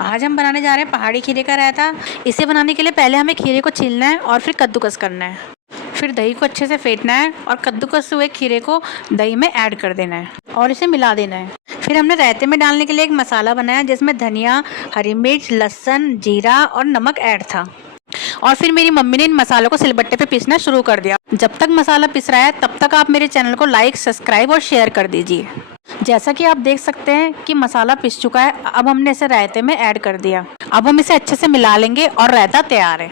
आज हम बनाने जा रहे हैं पहाड़ी खीरे का रायता। इसे बनाने के लिए पहले हमें खीरे को छीलना है और फिर कद्दूकस करना है। फिर दही को अच्छे से फेंटना है और कद्दूकस हुए खीरे को दही में ऐड कर देना है और इसे मिला देना है। फिर हमने रायते में डालने के लिए एक मसाला बनाया जिसमें धनिया, हरी मिर्च, लहसुन, जीरा और नमक ऐड था। और फिर मेरी मम्मी ने इन मसालों को सिलबट्टे पे पीसना शुरू कर दिया। जब तक मसाला पिस रहा है तब तक आप मेरे चैनल को लाइक, सब्सक्राइब और शेयर कर दीजिए। जैसा कि आप देख सकते हैं कि मसाला पिस चुका है। अब हमने इसे रायते में ऐड कर दिया। अब हम इसे अच्छे से मिला लेंगे और रायता तैयार है।